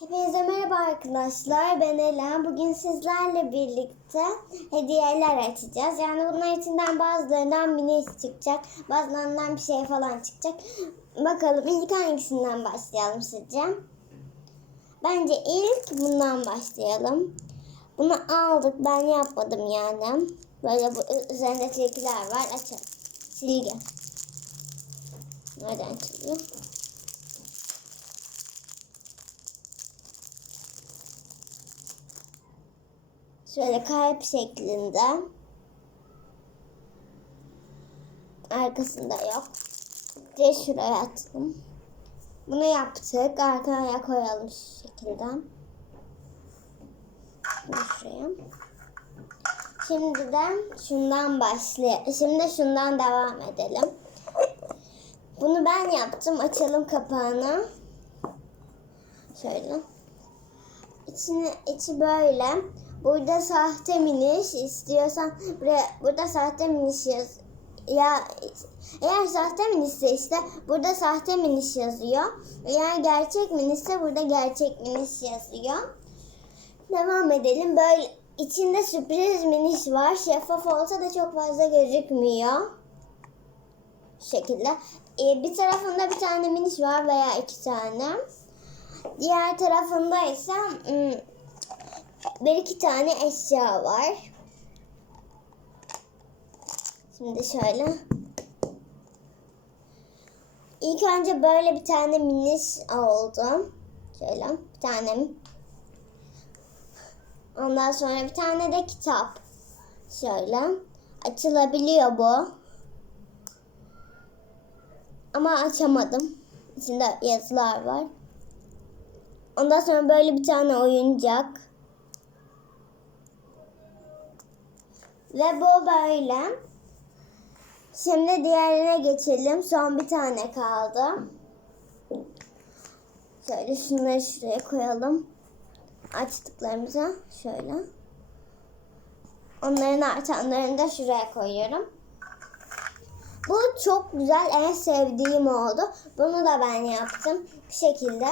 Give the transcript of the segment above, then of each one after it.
Hepinize merhaba arkadaşlar. Ben Ela. Bugün sizlerle birlikte hediyeler açacağız. Yani bunlar içinden bazılarından mini çıkacak. Bazılarından bir şey falan çıkacak. Bakalım ilk hangisinden başlayalım sizce? Bence ilk bundan başlayalım. Bunu aldık. Ben yapmadım yani. Böyle bu üzerinde tilkiler var. Açalım. Silgi. Nereden çıkıyor? Şöyle kalp şeklinde. Arkasında yok. Bir şuraya attım. Bunu yaptık. Arkaya koyalım şu şekilde. Şuraya. Şimdiden şundan başlayalım. Şimdi şundan devam edelim. Bunu ben yaptım. Açalım kapağını. Şöyle. İçine, içi böyle. Burada sahte miniş istiyorsan buraya burada sahte miniş yaz. Ya eğer sahte minişse işte burada sahte miniş yazıyor. Eğer gerçek minişse burada gerçek miniş yazıyor. Devam edelim. Böyle içinde sürpriz miniş var. Şeffaf olsa da çok fazla gözükmüyor. Şu şekilde. Ee, bir tarafında bir tane miniş var veya iki tane. Diğer tarafında ise ım, bir iki tane eşya var. Şimdi şöyle. İlk önce böyle bir tane miniş oldu. Şöyle bir tane. Ondan sonra bir tane de kitap. Şöyle. Açılabiliyor bu. Ama açamadım. İçinde yazılar var. Ondan sonra böyle bir tane oyuncak. Ve bu böyle. Şimdi diğerine geçelim. Son bir tane kaldı. Şöyle şunları şuraya koyalım. Açtıklarımıza şöyle. Onların artanlarını da şuraya koyuyorum. Bu çok güzel. En sevdiğim oldu. Bunu da ben yaptım. Bu şekilde.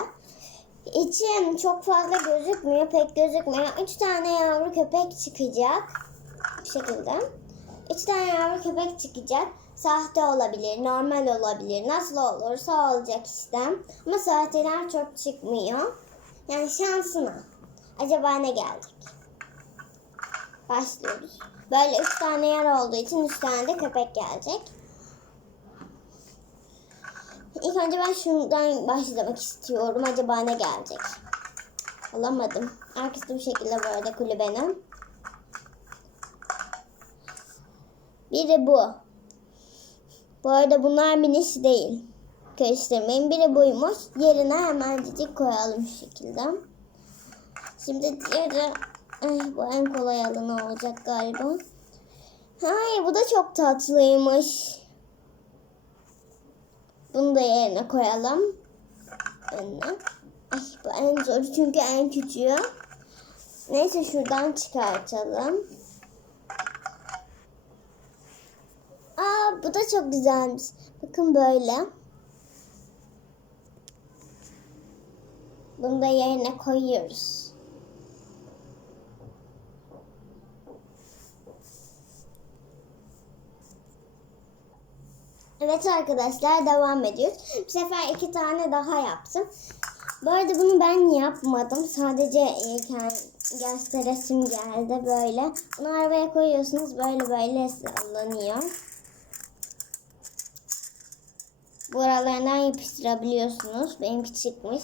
İçim çok fazla gözükmüyor. Pek gözükmüyor. Üç tane yavru köpek çıkacak. Bu şekilde. Üç tane yavru köpek çıkacak. Sahte olabilir, normal olabilir. Nasıl olursa olacak işte. Ama sahteler çok çıkmıyor. Yani şansına. Acaba ne gelecek? Başlıyoruz. Böyle üç tane yer olduğu için üç tane de köpek gelecek. İlk önce ben şundan başlamak istiyorum. Acaba ne gelecek? Alamadım. Arkası bu şekilde böyle kulübenin. Biri bu. Bu arada bunlar miniş değil. Karıştırmayın. Biri buymuş. Yerine hemencik koyalım şu şekilde. Şimdi diğeri... Ay, bu en kolay alanı olacak galiba. Hayır bu da çok tatlıymış. Bunu da yerine koyalım. Önüne. Ay bu en zor çünkü en küçüğü. Neyse şuradan çıkartalım. Aa bu da çok güzelmiş. Bakın böyle. Bunu da yerine koyuyoruz. Evet arkadaşlar devam ediyoruz. Bu sefer iki tane daha yaptım. Bu arada bunu ben yapmadım. Sadece e, gösteresim geldi böyle. Bunu arabaya koyuyorsunuz böyle böyle sallanıyor. Buralarından yapıştırabiliyorsunuz. Benimki çıkmış.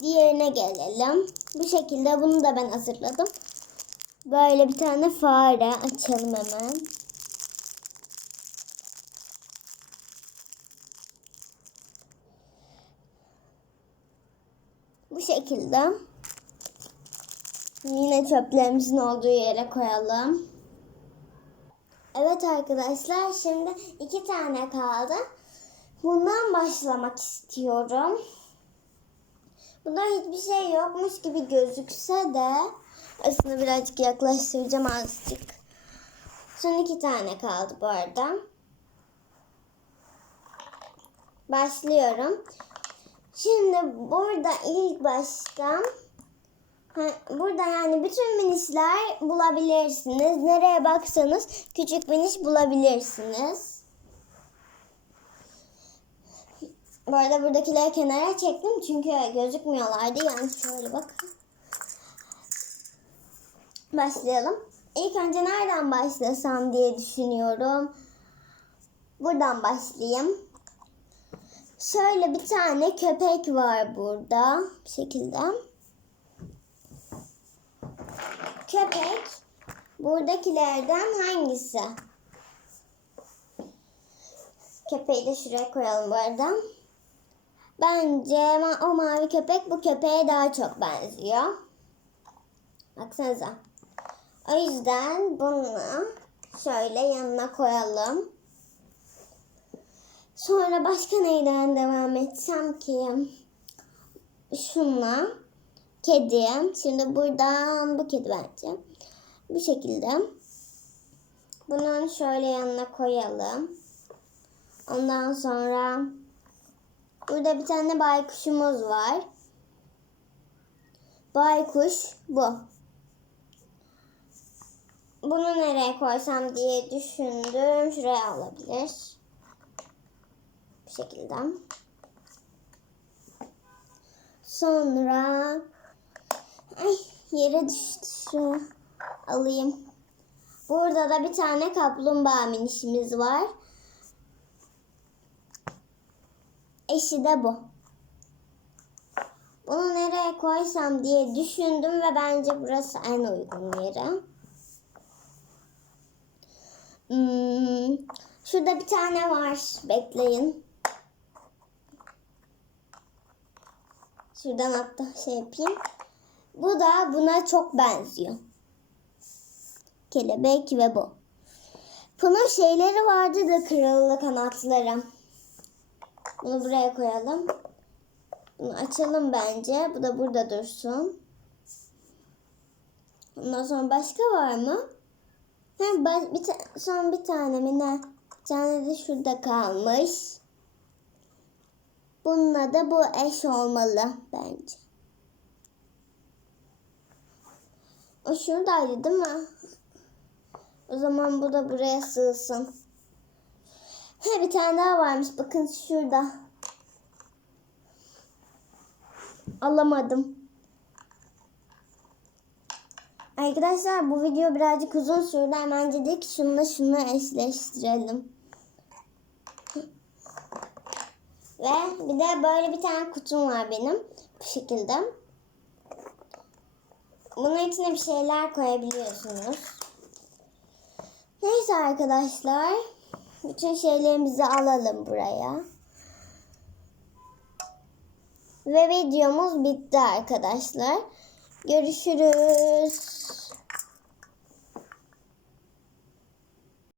Diğerine gelelim. Bu şekilde bunu da ben hazırladım. Böyle bir tane fare açalım hemen. Bu şekilde. Yine çöplerimizin olduğu yere koyalım. Evet arkadaşlar şimdi iki tane kaldı. Bundan başlamak istiyorum. Bunda hiçbir şey yokmuş gibi gözükse de aslında birazcık yaklaştıracağım azıcık. Son iki tane kaldı bu arada. Başlıyorum. Şimdi burada ilk başta ha, burada yani bütün minişler bulabilirsiniz. Nereye baksanız küçük miniş bulabilirsiniz. Bu arada buradakileri kenara çektim çünkü gözükmüyorlardı. Yani şöyle bakın. Başlayalım. İlk önce nereden başlasam diye düşünüyorum. Buradan başlayayım. Şöyle bir tane köpek var burada. Bu şekilde. Köpek buradakilerden hangisi? Köpeği de şuraya koyalım bu arada. Bence o mavi köpek bu köpeğe daha çok benziyor. Baksanıza. O yüzden bunu şöyle yanına koyalım. Sonra başka neyden devam etsem ki? Şunla. Kedi. Şimdi buradan bu kedi bence. Bu şekilde. Bunu şöyle yanına koyalım. Ondan sonra burada bir tane baykuşumuz var. Baykuş bu. Bunu nereye koysam diye düşündüm. Şuraya olabilir. Bu şekilde. Sonra ay yere düştü şu alayım. Burada da bir tane kaplumbağa minişimiz var. Eşi de bu. Bunu nereye koysam diye düşündüm ve bence burası en uygun yeri. Hmm, şurada bir tane var. Bekleyin. Şuradan hatta şey yapayım. Bu da buna çok benziyor. Kelebek ve bu. Bunun şeyleri vardı da kırıldı kanatları. Bunu buraya koyalım. Bunu açalım bence. Bu da burada dursun. Ondan sonra başka var mı? Ha, ba- bir ta- son bir tane mi ne? Bir tane de şurada kalmış. Bununla da bu eş olmalı bence. O şuradaydı değil mi? O zaman bu da buraya sığsın. Ha bir tane daha varmış. Bakın şurada. Alamadım. Arkadaşlar bu video birazcık uzun sürdü. Hemen dedik şununla şunu eşleştirelim. Ve bir de böyle bir tane kutum var benim. Bu şekilde. Bunun içine bir şeyler koyabiliyorsunuz. Neyse arkadaşlar. Bütün şeylerimizi alalım buraya. Ve videomuz bitti arkadaşlar. Görüşürüz.